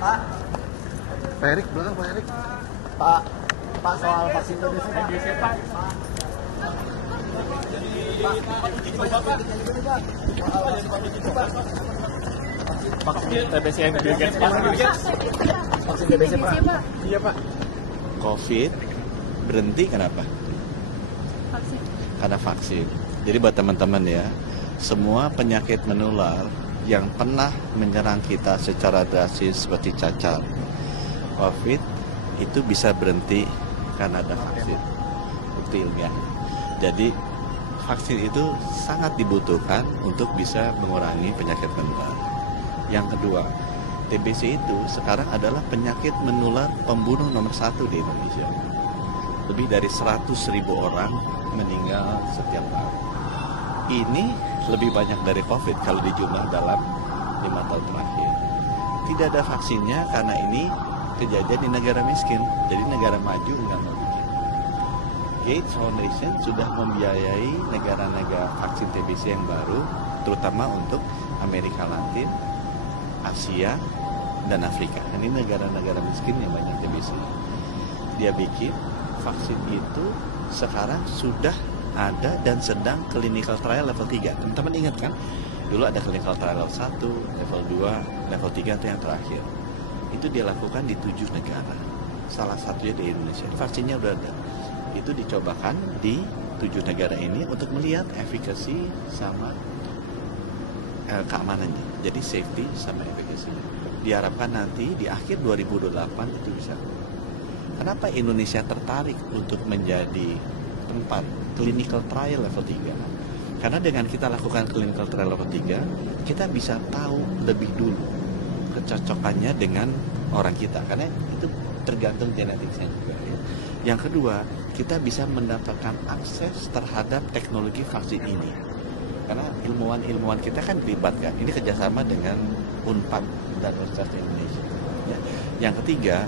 Pak Erik, belakang Pak Erik. Pak soal vaksin TBC Pak. Vaksin TBC yang diberikan Pak. Vaksin TBC Pak. Iya Pak. COVID berhenti kenapa? Vaksin. Karena vaksin. Jadi buat teman-teman ya, semua penyakit menular yang pernah menyerang kita secara drastis seperti cacar, COVID itu bisa berhenti karena ada vaksin. Bukti ilmiah. Jadi vaksin itu sangat dibutuhkan untuk bisa mengurangi penyakit menular. Yang kedua, TBC itu sekarang adalah penyakit menular pembunuh nomor 1 di Indonesia. Lebih dari 100.000 orang meninggal setiap tahun. Ini lebih banyak dari COVID kalau dijumlah dalam 5 tahun terakhir. Tidak ada vaksinnya karena ini kejadian di negara miskin. Jadi negara maju nggak mau bikin. Gates Foundation sudah membiayai negara-negara vaksin TBC yang baru, terutama untuk Amerika Latin, Asia, dan Afrika. Ini negara-negara miskin yang banyak TBC. Dia bikin vaksin itu sekarang sudah ada dan sedang clinical trial level 3. Teman-teman ingat kan? Dulu ada clinical trial level 1, level 2, level 3 itu yang terakhir. Itu dia lakukan di 7 negara. Salah satunya di Indonesia. Vaksinnya udah ada. Itu dicobakan di 7 negara ini untuk melihat efikasi sama keamanannya. Jadi safety sama efikasi. Diharapkan nanti di akhir 2028 itu bisa. Kenapa Indonesia tertarik untuk menjadi tempat clinical trial level 3? Karena dengan kita lakukan clinical trial level 3, kita bisa tahu lebih dulu kecocokannya dengan orang kita. Karena itu tergantung genetiknya juga ya. Yang kedua, kita bisa mendapatkan akses terhadap teknologi vaksin ini. Karena ilmuwan-ilmuwan kita kan dilibatkan. Ini kerjasama dengan Unpad dan Universitas Indonesia. Ya. Yang ketiga,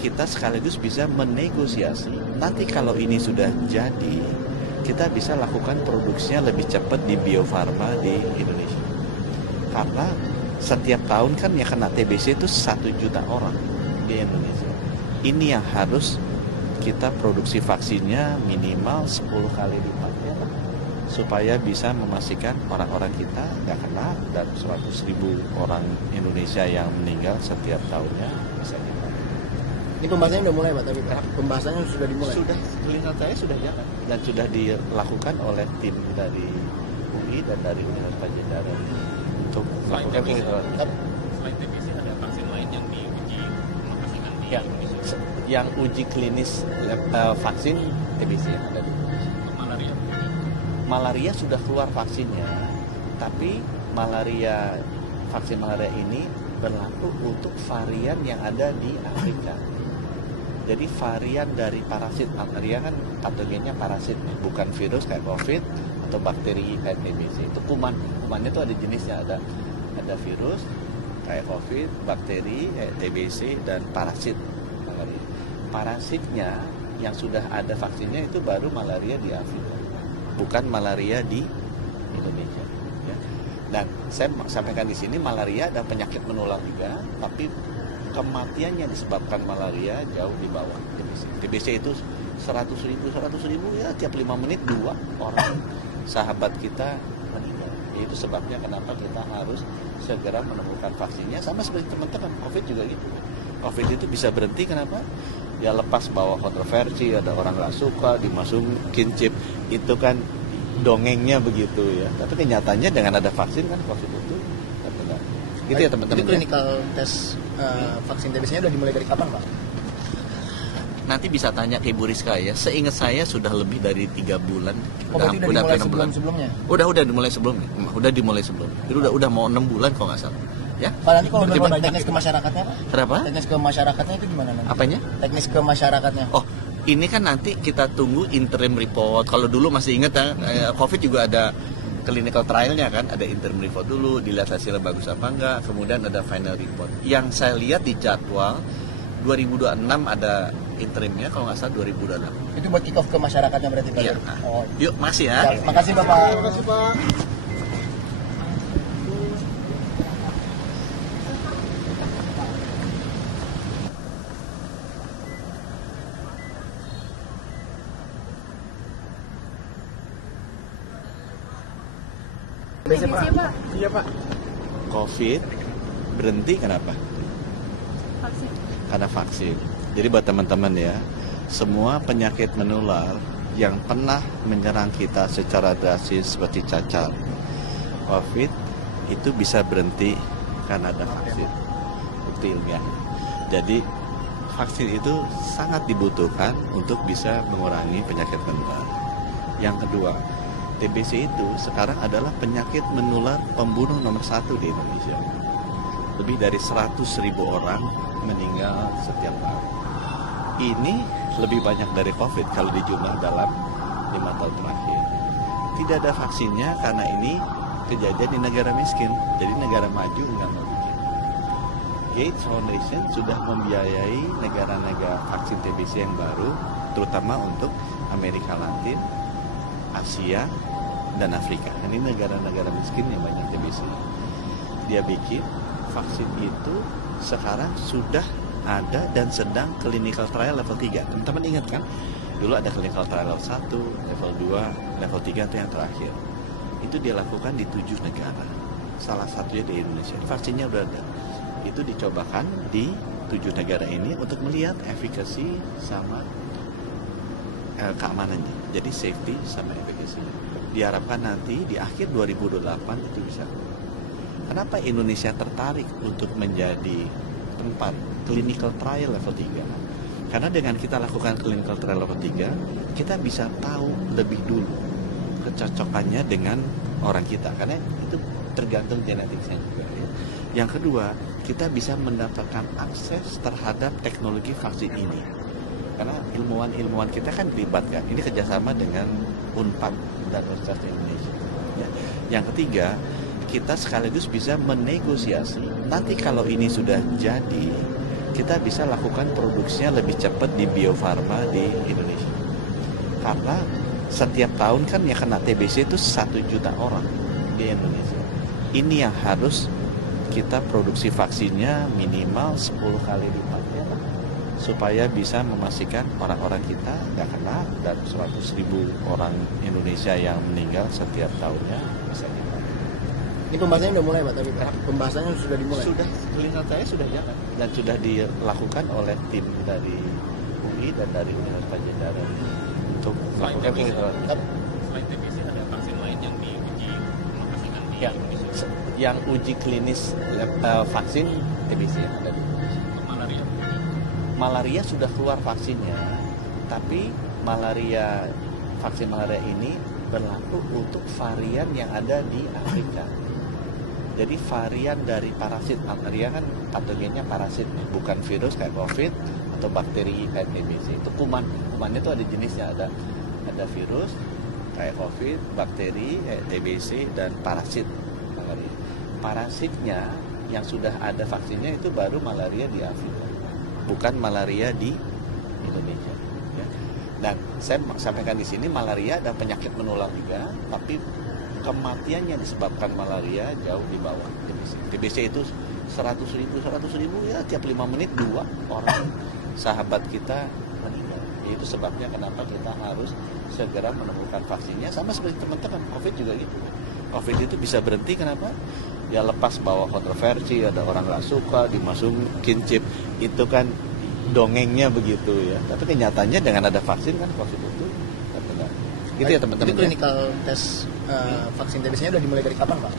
kita sekaligus bisa menegosiasi. Nanti kalau ini sudah jadi, kita bisa lakukan produksinya lebih cepat di Bio Farma di Indonesia. Karena setiap tahun kan yang kena TBC itu 1 juta orang di Indonesia. Ini yang harus kita produksi vaksinnya minimal 10 kali lipat ya, supaya bisa memastikan orang-orang kita nggak kena dan 100.000 orang Indonesia yang meninggal setiap tahunnya bisa kita. Ini pembahasannya udah mulai Pak, tapi pembahasannya sudah dimulai. Sudah, clinical trial sudah jalan dan sudah dilakukan oleh tim dari UI dan dari Universitas Pajajaran untuk melakukan clinical trial. Selain TBC ada vaksin lain yang diuji aplikasikan di Ya, Indonesia? yang uji klinis vaksin TBC ada di Indonesia. Malaria? Malaria sudah keluar vaksinnya, tapi vaksin malaria ini berlaku untuk varian yang ada di Afrika. Jadi varian dari parasit, malaria kan patogennya parasit, bukan virus kayak COVID atau bakteri kayak TBC. Itu kumannya itu ada jenisnya, ada virus kayak COVID, bakteri kayak TBC dan parasit malaria. Parasitnya yang sudah ada vaksinnya itu baru malaria di Afrika, bukan malaria di Indonesia. Ya. Dan saya sampaikan di sini malaria ada penyakit menular juga, tapi kematiannya disebabkan malaria jauh di bawah TBC. TBC itu 100.000 ya tiap 5 menit 2 orang sahabat kita meninggal. Itu sebabnya kenapa kita harus segera menemukan vaksinnya. Sama seperti teman-teman COVID juga gitu. COVID itu bisa berhenti kenapa? Ya lepas bawa kontroversi, ada orang nggak suka, dimasukin chip, itu kan dongengnya begitu ya. Tapi kenyataannya dengan ada vaksin kan COVID itu terkendali. Gitu ya teman-teman. Itu clinical test vaksin TBC-nya udah dimulai dari kapan Pak? Nanti bisa tanya ke Ibu Rizka ya. Seingat saya sudah lebih dari 3 bulan. Berarti udah dimulai sebelumnya? Udah dimulai sebelumnya. Udah dimulai sebelum. Itu udah mau 6 bulan kalau nggak salah. Ya. Pak nanti kalau teknis ke masyarakatnya Pak? Kenapa? Teknis ke masyarakatnya itu gimana nanti? Apanya? Teknis ke masyarakatnya. Oh, ini kan nanti kita tunggu interim report. Kalau dulu masih ingat ya, COVID juga ada clinical trialnya kan, ada interim report dulu, dilihat hasilnya bagus apa enggak, kemudian ada final report. Yang saya lihat di jadwal 2026 ada interimnya, kalau nggak salah 2028. Itu buat kick off ke masyarakatnya berarti Pak? Iya. Oh. Yuk, masih ya. Makasih Bapak. Makasih Pak. TBC Pak. Pak. Iya Pak. COVID berhenti kenapa? Vaksin. Karena vaksin. Jadi buat teman-teman ya, semua penyakit menular yang pernah menyerang kita secara drastis seperti cacar, COVID itu bisa berhenti karena ada vaksin. Bukti ilmiah. Jadi vaksin itu sangat dibutuhkan untuk bisa mengurangi penyakit menular. Yang kedua, TBC itu sekarang adalah penyakit menular pembunuh nomor 1 di Indonesia. Lebih dari 100.000 orang meninggal setiap tahun. Ini lebih banyak dari COVID kalau dijumlah dalam 5 tahun terakhir. Tidak ada vaksinnya karena ini kejadian di negara miskin. Jadi negara maju nggak mau bikin. Gates Foundation sudah membiayai negara-negara vaksin TBC yang baru, terutama untuk Amerika Latin, Asia, dan Afrika. Ini negara-negara miskin yang banyak TBC. Dia bikin vaksin itu sekarang sudah ada dan sedang clinical trial level 3. Teman-teman ingat kan? Dulu ada clinical trial level 1, level 2, level 3 itu yang terakhir. Itu dia lakukan di 7 negara. Salah satunya di Indonesia. Vaksinnya udah ada. Itu dicobakan di 7 negara ini untuk melihat efikasi sama keamanannya. Jadi safety sama efikasi. Diharapkan nanti di akhir 2028 itu bisa. Kenapa Indonesia tertarik untuk menjadi tempat clinical trial level 3? Karena dengan kita lakukan clinical trial level 3, kita bisa tahu lebih dulu kecocokannya dengan orang kita. Karena itu tergantung genetiknya juga ya. Yang kedua, kita bisa mendapatkan akses terhadap teknologi vaksin ini. Karena ilmuwan-ilmuwan kita kan dilibatkan. Ini kerjasama dengan Unpad dan Universitas Indonesia. Ya. Yang ketiga, kita sekaligus bisa menegosiasi. Nanti kalau ini sudah jadi, kita bisa lakukan produksinya lebih cepat di Bio Farma di Indonesia. Karena setiap tahun kan yang kena TBC itu 1 juta orang di Indonesia. Ini yang harus kita produksi vaksinnya minimal 10 kali lipatnya supaya bisa memastikan orang-orang kita nggak kena dan 100.000 orang Indonesia yang meninggal setiap tahunnya bisa kita. Ini pembahasannya udah mulai Pak, tapi pembahasannya sudah dimulai. Sudah, clinical trial sudah jalan dan sudah dilakukan oleh tim dari UI dan dari Universitas Pajajaran untuk melakukan clinical trial. Selain TBC ada vaksin lain yang diuji aplikasikan di Ya, Indonesia. yang uji klinis vaksin TBC ada di Indonesia. Untuk malaria. Malaria sudah keluar vaksinnya, tapi vaksin malaria ini berlaku untuk varian yang ada di Afrika. Jadi varian dari parasit, malaria kan patogennya parasit, bukan virus kayak COVID atau bakteri kayak TBC. Itu kumannya itu ada jenisnya, ada virus kayak COVID, bakteri kayak TBC dan parasit malaria. Parasitnya yang sudah ada vaksinnya itu baru malaria di Afrika, bukan malaria di Indonesia. Ya. Dan saya sampaikan di sini malaria ada penyakit menular juga, tapi kematian yang disebabkan malaria jauh di bawah TBC. TBC itu 100.000 ya tiap 5 menit 2 orang sahabat kita meninggal. Itu sebabnya kenapa kita harus segera menemukan vaksinnya. Sama seperti teman-teman COVID juga gitu. COVID itu bisa berhenti kenapa? Ya lepas bawa kontroversi, ada orang nggak suka dimasukin chip, itu kan dongengnya begitu ya. Tapi kenyataannya dengan ada vaksin kan COVID itu terkendali. Gitu ya teman-teman. Jadi clinical test vaksin TBC-nya udah dimulai dari kapan Pak?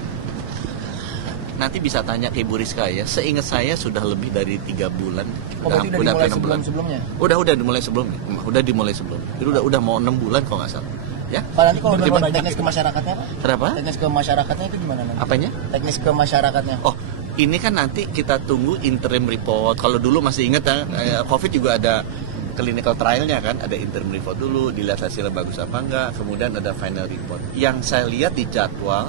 Nanti bisa tanya ke Ibu Rizka ya. Seingat saya sudah lebih dari 3 bulan. Oh, berarti udah dimulai sebelum-sebelumnya? Udah dimulai sebelumnya. Udah dimulai sebelumnya. Itu udah mau 6 bulan kalau nggak salah. Ya. Pak, nanti kalau udah teknis ke masyarakatnya Pak? Kenapa? Teknis ke masyarakatnya itu gimana nanti? Apanya? Teknis ke masyarakatnya. Oh, ini kan nanti kita tunggu interim report. Kalau dulu masih ingat ya, COVID juga ada clinical trialnya kan, ada interim report dulu, dilihat hasilnya bagus apa enggak, kemudian ada final report. Yang saya lihat di jadwal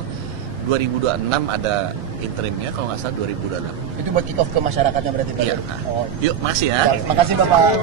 2026 ada interimnya, kalau nggak salah 2028. Itu buat kick off ke masyarakatnya berarti Pak? Iya. Oh. Yuk, masih ya. Ya, makasih Bapak.